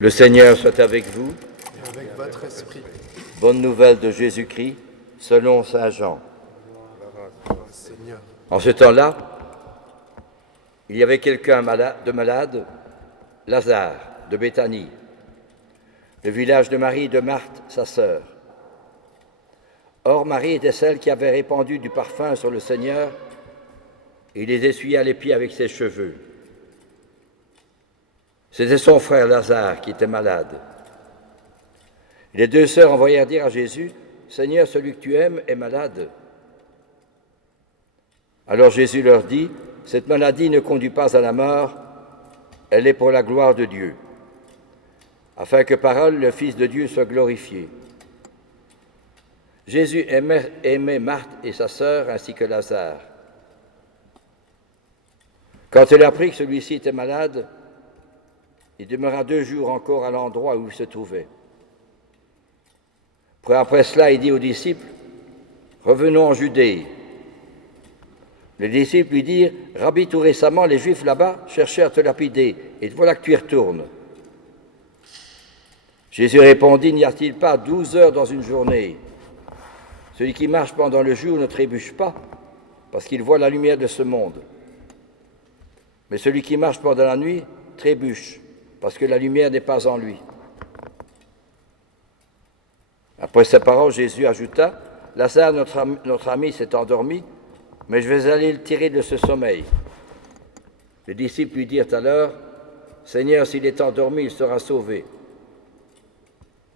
Le Seigneur soit avec vous. Et avec votre esprit. Bonne nouvelle de Jésus-Christ, selon saint Jean. Seigneur. En ce temps-là, il y avait quelqu'un de malade, Lazare, de Béthanie, le village de Marie et de Marthe, sa sœur. Or, Marie était celle qui avait répandu du parfum sur le Seigneur et les essuya les pieds avec ses cheveux. C'était son frère Lazare qui était malade. Les deux sœurs envoyèrent dire à Jésus, « Seigneur, celui que tu aimes est malade. » Alors Jésus leur dit, « Cette maladie ne conduit pas à la mort, elle est pour la gloire de Dieu, afin que par elle le Fils de Dieu soit glorifié. » Jésus aimait Marthe et sa sœur ainsi que Lazare. Quand elle apprit que celui-ci était malade, il demeura 2 jours encore à l'endroit où il se trouvait. Après cela, il dit aux disciples, « Revenons en Judée. » Les disciples lui dirent, « Rabbi, tout récemment, les Juifs là-bas cherchaient à te lapider, et voilà que tu y retournes. » Jésus répondit, « N'y a-t-il pas 12 heures dans une journée? Celui qui marche pendant le jour ne trébuche pas, parce qu'il voit la lumière de ce monde. Mais celui qui marche pendant la nuit trébuche, parce que la lumière n'est pas en lui. » Après ces paroles, Jésus ajouta, « Lazare, notre ami, s'est endormi, mais je vais aller le tirer de ce sommeil. » Les disciples lui dirent alors, « Seigneur, s'il est endormi, il sera sauvé. »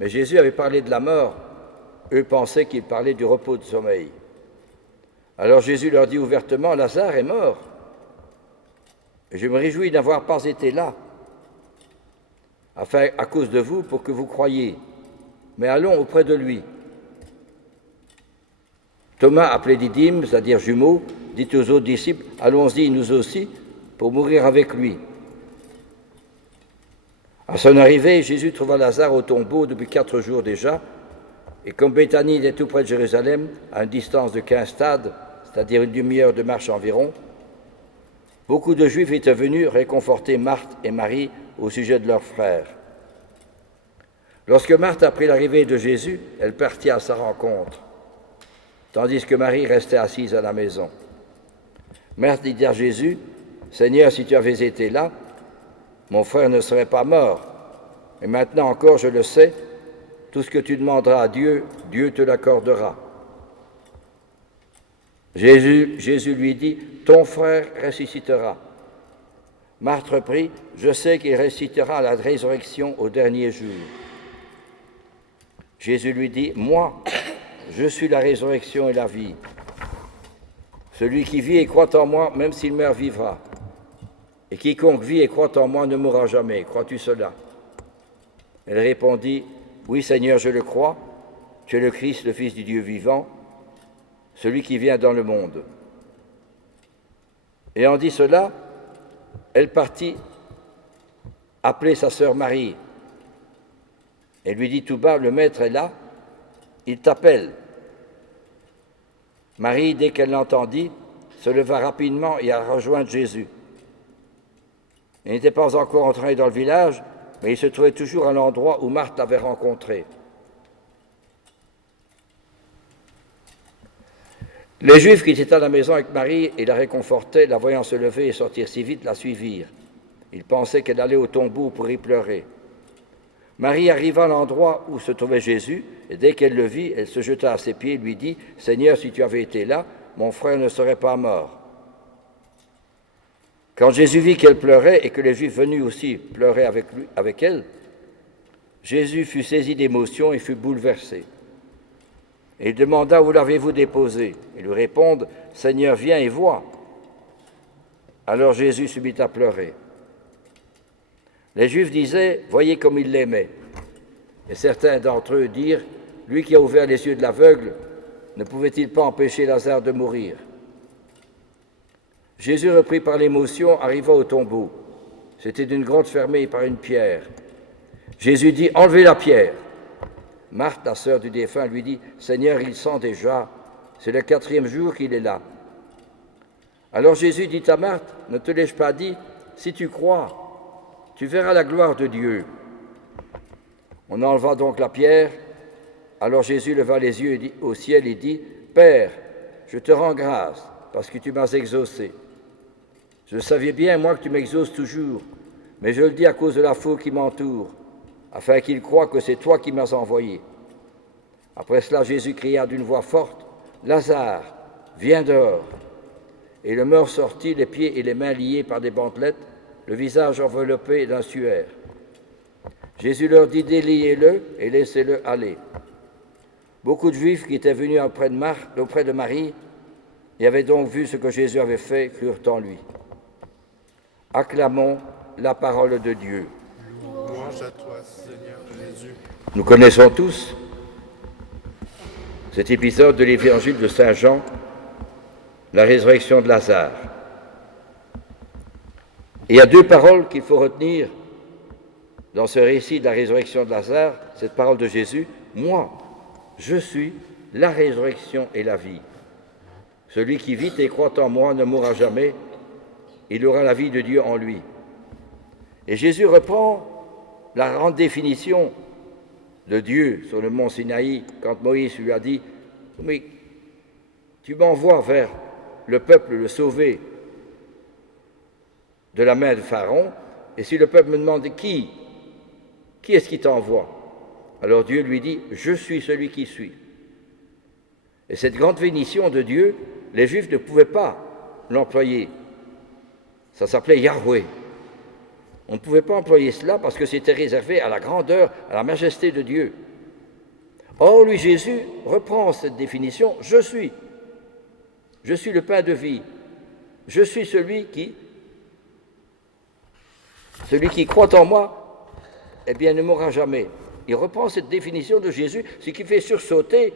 Mais Jésus avait parlé de la mort. Eux pensaient qu'il parlait du repos du sommeil. Alors Jésus leur dit ouvertement, « Lazare est mort. Et je me réjouis d'avoir pas été là, afin, à cause de vous, pour que vous croyiez. Mais allons auprès de lui. » Thomas, appelé Didyme, c'est-à-dire jumeau, dit aux autres disciples, « Allons-y, nous aussi, pour mourir avec lui. » À son arrivée, Jésus trouva Lazare au tombeau depuis 4 jours déjà, et comme Béthanie était tout près de Jérusalem, à une distance de 15 stades, c'est-à-dire une demi-heure de marche environ, beaucoup de Juifs étaient venus réconforter Marthe et Marie au sujet de leur frère. Lorsque Marthe apprit l'arrivée de Jésus, elle partit à sa rencontre, tandis que Marie restait assise à la maison. Marthe dit à Jésus, « Seigneur, si tu avais été là, mon frère ne serait pas mort. Et maintenant encore, je le sais, tout ce que tu demanderas à Dieu, Dieu te l'accordera. » Jésus lui dit, « Ton frère ressuscitera. » Marthe reprit, « Je sais qu'il ressuscitera à la résurrection au dernier jour. » Jésus lui dit, « Moi, je suis la résurrection et la vie. Celui qui vit et croit en moi, même s'il meurt, vivra. Et quiconque vit et croit en moi ne mourra jamais. Crois-tu cela? » Elle répondit, « Oui, Seigneur, je le crois. Tu es le Christ, le Fils du Dieu vivant, celui qui vient dans le monde. » Ayant dit cela, elle partit appeler sa sœur Marie. Elle lui dit tout bas, « Le Maître est là, il t'appelle. » Marie, dès qu'elle l'entendit, se leva rapidement et alla rejoindre Jésus. Il n'était pas encore entré dans le village, mais il se trouvait toujours à l'endroit où Marthe l'avait rencontré. Les Juifs qui étaient à la maison avec Marie et la réconfortaient, la voyant se lever et sortir si vite, la suivirent. Ils pensaient qu'elle allait au tombeau pour y pleurer. Marie arriva à l'endroit où se trouvait Jésus, et dès qu'elle le vit, elle se jeta à ses pieds et lui dit, « Seigneur, si tu avais été là, mon frère ne serait pas mort. » Quand Jésus vit qu'elle pleurait et que les Juifs venus aussi pleuraient avec elle, Jésus fut saisi d'émotion et fut bouleversé. Et il demanda, « Où l'avez-vous déposé ?» Ils lui répondent, « Seigneur, viens et vois. » Alors Jésus se mit à pleurer. Les Juifs disaient, « Voyez comme il l'aimait. » Et certains d'entre eux dirent, « Lui qui a ouvert les yeux de l'aveugle, ne pouvait-il pas empêcher Lazare de mourir ?» Jésus, repris par l'émotion, arriva au tombeau. C'était une grotte fermée par une pierre. Jésus dit, « Enlevez la pierre. » Marthe, la sœur du défunt, lui dit, « Seigneur, il sent déjà, c'est le 4e jour qu'il est là. » Alors Jésus dit à Marthe, « Ne te l'ai-je pas dit, si tu crois, tu verras la gloire de Dieu. » On enleva donc la pierre. Alors Jésus leva les yeux au ciel et dit, « Père, je te rends grâce parce que tu m'as exaucé. Je savais bien, moi, que tu m'exauces toujours, mais je le dis à cause de la foule qui m'entoure, afin qu'ils croient que c'est toi qui m'as envoyé. » Après cela, Jésus cria d'une voix forte, « Lazare, viens dehors !» Et le mort sortit, les pieds et les mains liés par des bandelettes, le visage enveloppé d'un suaire. Jésus leur dit, « Déliez-le et laissez-le aller. » Beaucoup de Juifs qui étaient venus auprès de Marie et avaient donc vu ce que Jésus avait fait, crurent en lui. Acclamons la parole de Dieu. Louange à toi, Seigneur Jésus. Nous connaissons tous cet épisode de l'évangile de Saint Jean, la résurrection de Lazare. Et il y a deux paroles qu'il faut retenir dans ce récit de la résurrection de Lazare, cette parole de Jésus, « Moi, je suis la résurrection et la vie. Celui qui vit et croit en moi ne mourra jamais, il aura la vie de Dieu en lui. » Et Jésus reprend la grande définition de Dieu sur le mont Sinaï quand Moïse lui a dit « Mais tu m'envoies vers le peuple le sauver de la main de Pharaon, et si le peuple me demande qui est-ce qui t'envoie ? Alors Dieu lui dit, je suis celui qui suis. Et cette grande bénédiction de Dieu, les Juifs ne pouvaient pas l'employer. Ça s'appelait Yahweh. On ne pouvait pas employer cela parce que c'était réservé à la grandeur, à la majesté de Dieu. Or, lui, Jésus, reprend cette définition, je suis. Je suis le pain de vie. Je suis celui qui croit en moi, eh bien, ne mourra jamais. Il reprend cette définition de Jésus, ce qui fait sursauter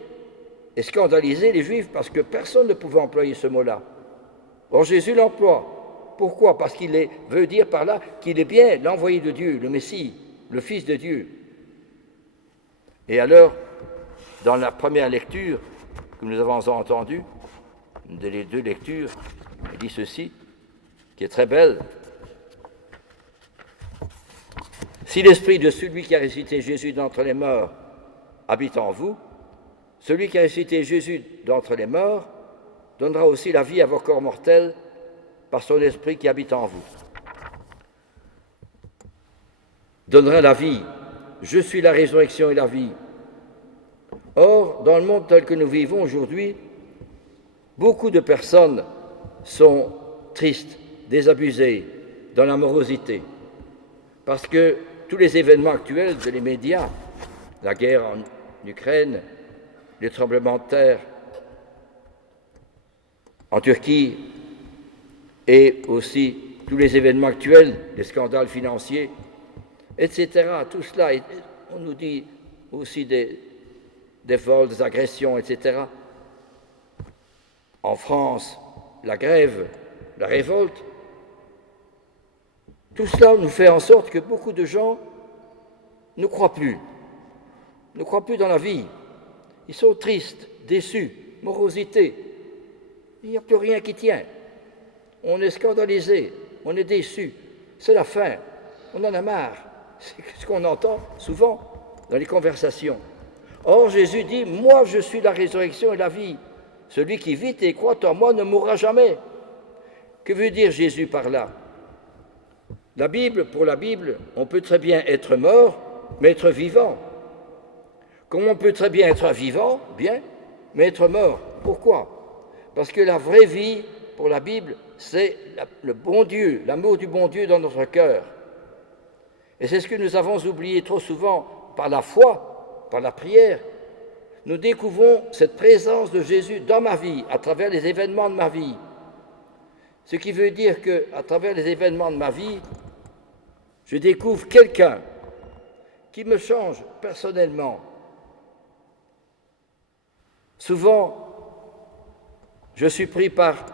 et scandaliser les Juifs parce que personne ne pouvait employer ce mot-là. Or, Jésus l'emploie. Pourquoi ? Parce qu'il veut dire par là qu'il est bien l'envoyé de Dieu, le Messie, le Fils de Dieu. Et alors, dans la première lecture que nous avons entendue, des deux lectures, il dit ceci, qui est très belle. Si l'esprit de celui qui a ressuscité Jésus d'entre les morts habite en vous, celui qui a ressuscité Jésus d'entre les morts donnera aussi la vie à vos corps mortels par son esprit qui habite en vous. Donnera la vie. Je suis la résurrection et la vie. Or, dans le monde tel que nous vivons aujourd'hui, beaucoup de personnes sont tristes, désabusées, dans la morosité, parce que tous les événements actuels de les médias, la guerre en Ukraine, les tremblements de terre en Turquie, et aussi tous les événements actuels, les scandales financiers, etc. Tout cela, on nous dit aussi des vols, des agressions, etc. En France, la grève, la révolte, tout cela nous fait en sorte que beaucoup de gens ne croient plus dans la vie. Ils sont tristes, déçus, morosité. Il n'y a plus rien qui tient. On est scandalisé, on est déçu. C'est la fin, on en a marre. C'est ce qu'on entend souvent dans les conversations. Or, Jésus dit, « Moi, je suis la résurrection et la vie. Celui qui vit et croit en moi ne mourra jamais. » Que veut dire Jésus par là ? Pour la Bible, on peut très bien être mort, mais être vivant. Comme on peut très bien être vivant, bien, mais être mort. Pourquoi ? Parce que la vraie vie, pour la Bible, c'est le bon Dieu, l'amour du bon Dieu dans notre cœur. Et c'est ce que nous avons oublié trop souvent par la foi, par la prière. Nous découvrons cette présence de Jésus dans ma vie, à travers les événements de ma vie. Ce qui veut dire qu'à travers les événements de ma vie, je découvre quelqu'un qui me change personnellement. Souvent, je suis pris par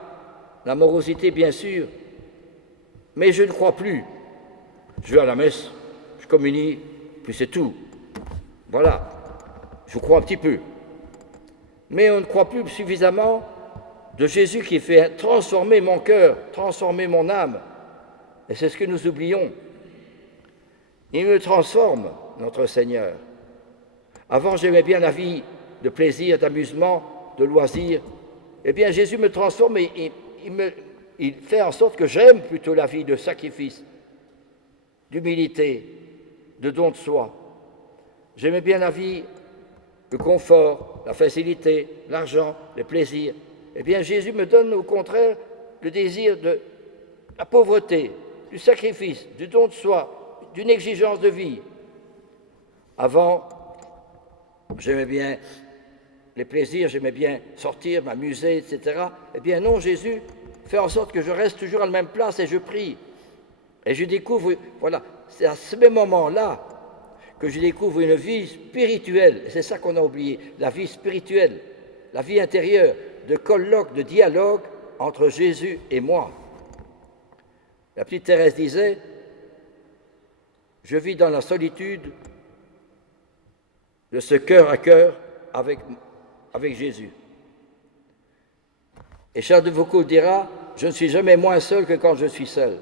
la morosité, bien sûr, mais je ne crois plus. Je vais à la messe, je communie, puis c'est tout. Voilà, je crois un petit peu. Mais on ne croit plus suffisamment de Jésus qui fait transformer mon cœur, transformer mon âme. Et c'est ce que nous oublions. Il me transforme, notre Seigneur. Avant, j'aimais bien la vie de plaisir, d'amusement, de loisirs. Eh bien, Jésus me transforme et il fait en sorte que j'aime plutôt la vie de sacrifice, d'humilité, de don de soi. J'aimais bien la vie, le confort, la facilité, l'argent, les plaisirs. Eh bien, Jésus me donne au contraire le désir de la pauvreté, du sacrifice, du don de soi, d'une exigence de vie. Avant, j'aimais bien les plaisirs, j'aimais bien sortir, m'amuser, etc. Eh bien non, Jésus fait en sorte que je reste toujours à la même place et je prie. Et je découvre, voilà, c'est à ce même moment-là que je découvre une vie spirituelle. Et c'est ça qu'on a oublié, la vie spirituelle, la vie intérieure, de colloque, de dialogue entre Jésus et moi. La petite Thérèse disait, je vis dans la solitude de ce cœur à cœur avec Jésus. Et Charles de Foucault dira, je ne suis jamais moins seul que quand je suis seul.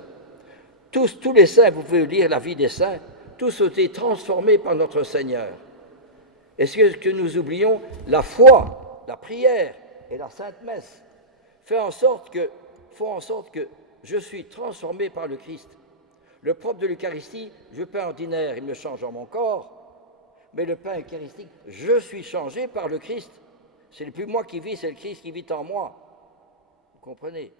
Tous les saints, vous pouvez lire la vie des saints, tous ont été transformés par notre Seigneur. Et ce que nous oublions, la foi, la prière et la Sainte Messe font en sorte que je suis transformé par le Christ. Le propre de l'Eucharistie, le pain ordinaire, il me change en mon corps, mais le pain eucharistique, je suis changé par le Christ. Ce n'est plus moi qui vis, c'est le Christ qui vit en moi. Vous comprenez?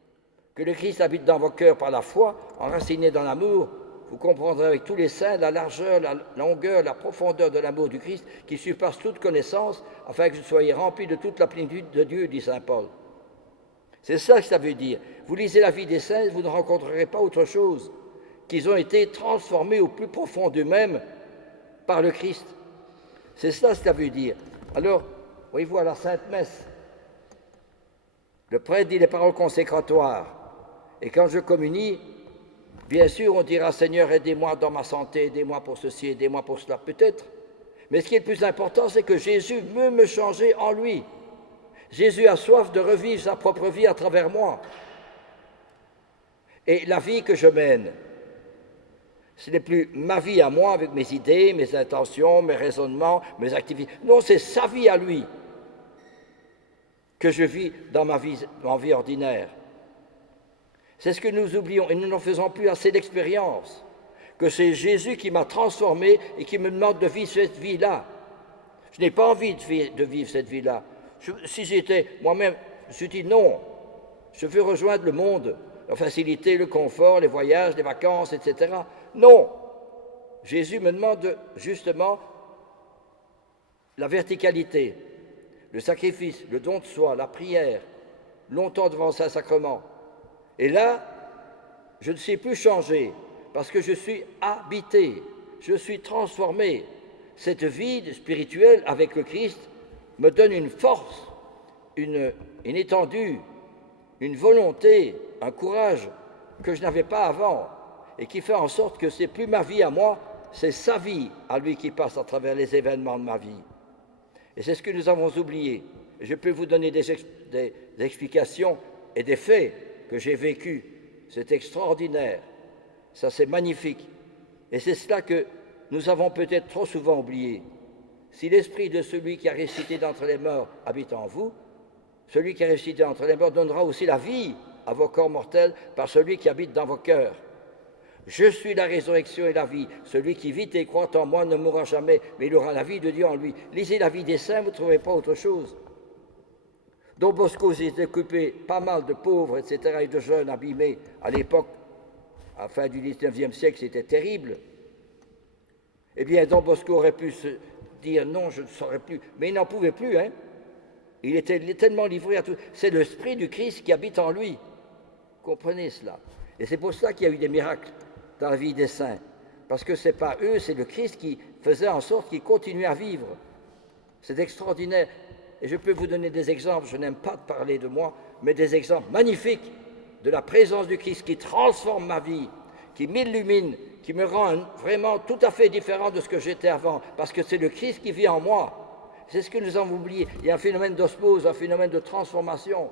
Que le Christ habite dans vos cœurs par la foi, enraciné dans l'amour, vous comprendrez avec tous les saints la largeur, la longueur, la profondeur de l'amour du Christ qui surpasse toute connaissance, afin que vous soyez remplis de toute la plénitude de Dieu, dit saint Paul. C'est ça que ça veut dire. Vous lisez la vie des saints, vous ne rencontrerez pas autre chose, qu'ils ont été transformés au plus profond d'eux-mêmes par le Christ. C'est ça que ça veut dire. Alors, voyez-vous, à la Sainte Messe, le prêtre dit les paroles consécratoires. Et quand je communie, bien sûr, on dira « Seigneur, aidez-moi dans ma santé, aidez-moi pour ceci, aidez-moi pour cela », peut-être. Mais ce qui est le plus important, c'est que Jésus veut me changer en lui. Jésus a soif de revivre sa propre vie à travers moi. Et la vie que je mène, ce n'est plus ma vie à moi avec mes idées, mes intentions, mes raisonnements, mes activités. Non, c'est sa vie à lui que je vis dans ma vie ordinaire. C'est ce que nous oublions et nous n'en faisons plus assez d'expérience, que c'est Jésus qui m'a transformé et qui me demande de vivre cette vie-là. Je n'ai pas envie de vivre cette vie-là. Si j'étais moi-même, je dis non, je veux rejoindre le monde, la facilité, le confort, les voyages, les vacances, etc. Non, Jésus me demande justement la verticalité, le sacrifice, le don de soi, la prière, longtemps devant un sacrement. Et là, je ne sais plus changer, parce que je suis habité, je suis transformé. Cette vie spirituelle avec le Christ me donne une force, une étendue, une volonté, un courage que je n'avais pas avant, et qui fait en sorte que c'est plus ma vie à moi, c'est sa vie à lui qui passe à travers les événements de ma vie. Et c'est ce que nous avons oublié. Je peux vous donner des explications et des faits que j'ai vécus. C'est extraordinaire. Ça, c'est magnifique. Et c'est cela que nous avons peut-être trop souvent oublié. Si l'esprit de celui qui a ressuscité d'entre les morts habite en vous, celui qui a ressuscité d'entre les morts donnera aussi la vie à vos corps mortels par celui qui habite dans vos cœurs. Je suis la résurrection et la vie. Celui qui vit et croit en moi ne mourra jamais, mais il aura la vie de Dieu en lui. Lisez la vie des saints, vous ne trouverez pas autre chose. Don Bosco s'est occupé pas mal de pauvres, etc., et de jeunes abîmés. À l'époque, à la fin du XIXe siècle, c'était terrible. Eh bien, Don Bosco aurait pu se dire non, je ne saurais plus. Mais il n'en pouvait plus, hein. Il était tellement livré à tout. C'est l'esprit du Christ qui habite en lui. Comprenez cela. Et c'est pour cela qu'il y a eu des miracles dans la vie des saints. Parce que ce n'est pas eux, c'est le Christ qui faisait en sorte qu'ils continuaient à vivre. C'est extraordinaire. Et je peux vous donner des exemples, je n'aime pas parler de moi, mais des exemples magnifiques de la présence du Christ qui transforme ma vie, qui m'illumine, qui me rend vraiment tout à fait différent de ce que j'étais avant, parce que c'est le Christ qui vit en moi. C'est ce que nous avons oublié. Il y a un phénomène d'osmose, un phénomène de transformation.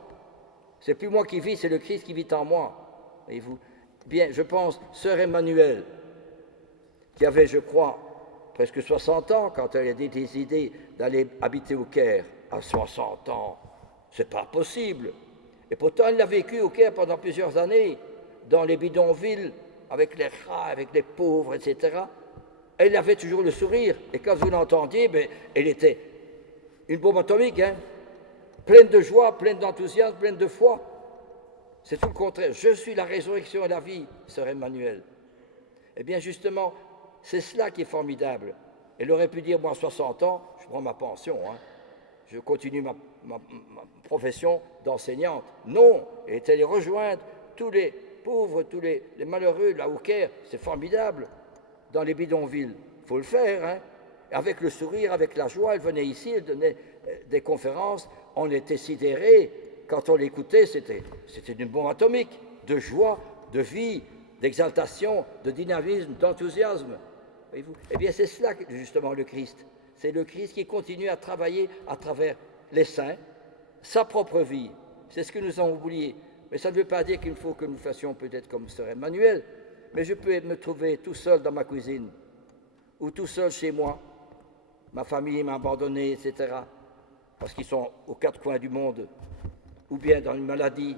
C'est plus moi qui vis, c'est le Christ qui vit en moi. Voyez-vous ? Bien, je pense, sœur Emmanuelle, qui avait, je crois, presque 60 ans quand elle a décidé d'aller habiter au Caire. À 60 ans, c'est pas possible. Et pourtant, elle l'a vécu au Caire pendant plusieurs années, dans les bidonvilles, avec les rats, avec les pauvres, etc. Elle avait toujours le sourire. Et quand vous l'entendiez, elle était une bombe atomique, hein, pleine de joie, pleine d'enthousiasme, pleine de foi. C'est tout le contraire. Je suis la résurrection et la vie, sœur Emmanuel. Eh bien, justement, c'est cela qui est formidable. Elle aurait pu dire, moi, 60 ans, je prends ma pension, hein, je continue ma profession d'enseignante. Non, elle est allée rejoindre tous les pauvres, tous les malheureux, là au Caire. C'est formidable. Dans les bidonvilles, il faut le faire, hein. Avec le sourire, avec la joie, elle venait ici, elle donnait des conférences. On était sidérés. Quand on l'écoutait, c'était une bombe atomique de joie, de vie, d'exaltation, de dynamisme, d'enthousiasme. Voyez-vous ? Eh bien, c'est cela, justement, le Christ. C'est le Christ qui continue à travailler à travers les saints, sa propre vie. C'est ce que nous avons oublié. Mais ça ne veut pas dire qu'il faut que nous fassions peut-être comme sœur Emmanuel. Mais je peux me trouver tout seul dans ma cuisine, ou tout seul chez moi. Ma famille m'a abandonné, etc. Parce qu'ils sont aux quatre coins du monde, ou bien dans une maladie.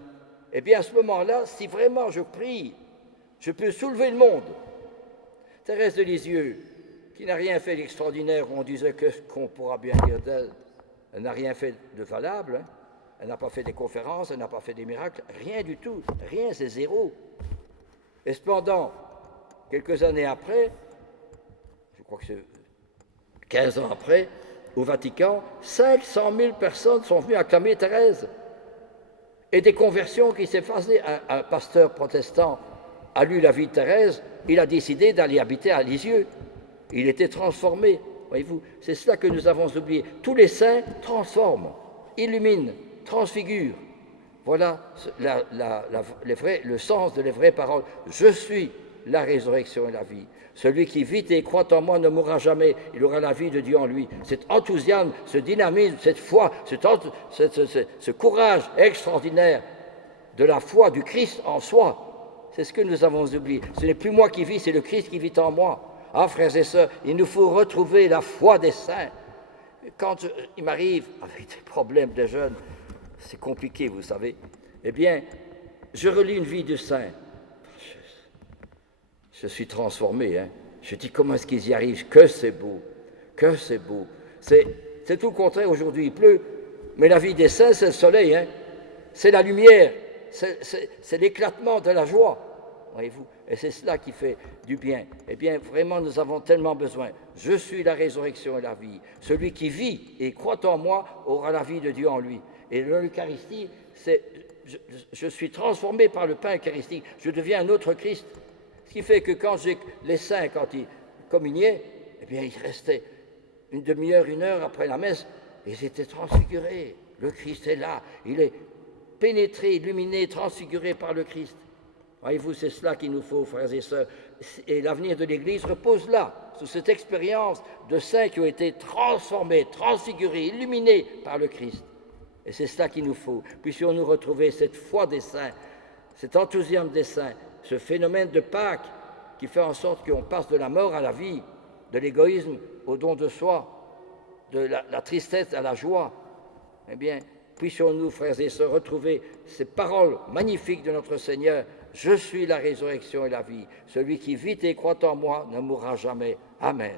Eh bien, à ce moment-là, si vraiment je prie, je peux soulever le monde. Thérèse de Lisieux, qui n'a rien fait d'extraordinaire, on disait qu'on pourra bien dire d'elle, elle n'a rien fait de valable, hein. Elle n'a pas fait des conférences, elle n'a pas fait des miracles, rien du tout, rien, c'est zéro. Et cependant, quelques années après, je crois que c'est 15 ans après, au Vatican, 500 000 personnes sont venues acclamer Thérèse. Et des conversions qui s'est passées. Un pasteur protestant a lu la vie de Thérèse, il a décidé d'aller habiter à Lisieux. Il était transformé, voyez-vous. C'est cela que nous avons oublié. Tous les saints transforment, illuminent, transfigurent. Voilà le sens de les vraies paroles. Je suis la résurrection et la vie. Celui qui vit et croit en moi ne mourra jamais. Il aura la vie de Dieu en lui. Cet enthousiasme, ce dynamisme, cette foi, ce courage extraordinaire de la foi du Christ en soi, c'est ce que nous avons oublié. Ce n'est plus moi qui vis, c'est le Christ qui vit en moi. Ah, frères et sœurs, il nous faut retrouver la foi des saints. Quand il m'arrive, avec des problèmes de jeunes, c'est compliqué, vous savez, eh bien, je relis une vie de saint. Je suis transformé, hein. Je dis, comment est-ce qu'ils y arrivent? Que c'est beau, que c'est beau. C'est tout le contraire, aujourd'hui il pleut, mais la vie des saints, c'est le soleil, hein. C'est la lumière, c'est l'éclatement de la joie, voyez-vous. Et c'est cela qui fait du bien. Eh bien, vraiment, nous avons tellement besoin. Je suis la résurrection et la vie. Celui qui vit et croit en moi aura la vie de Dieu en lui. Et l'Eucharistie, c'est je suis transformé par le pain eucharistique. Je deviens un autre Christ. Ce qui fait que les saints, quand ils communiaient, eh bien, ils restaient une demi-heure, une heure après la messe, et ils étaient transfigurés. Le Christ est là. Il est pénétré, illuminé, transfiguré par le Christ. Voyez-vous, c'est cela qu'il nous faut, frères et sœurs. Et l'avenir de l'Église repose là, sur cette expérience de saints qui ont été transformés, transfigurés, illuminés par le Christ. Et c'est cela qu'il nous faut. Puissions-nous retrouver cette foi des saints, cet enthousiasme des saints, ce phénomène de Pâques qui fait en sorte qu'on passe de la mort à la vie, de l'égoïsme au don de soi, de la tristesse à la joie. Eh bien, puissions-nous, frères et sœurs, retrouver ces paroles magnifiques de notre Seigneur. Je suis la résurrection et la vie. Celui qui vit et croit en moi ne mourra jamais. Amen.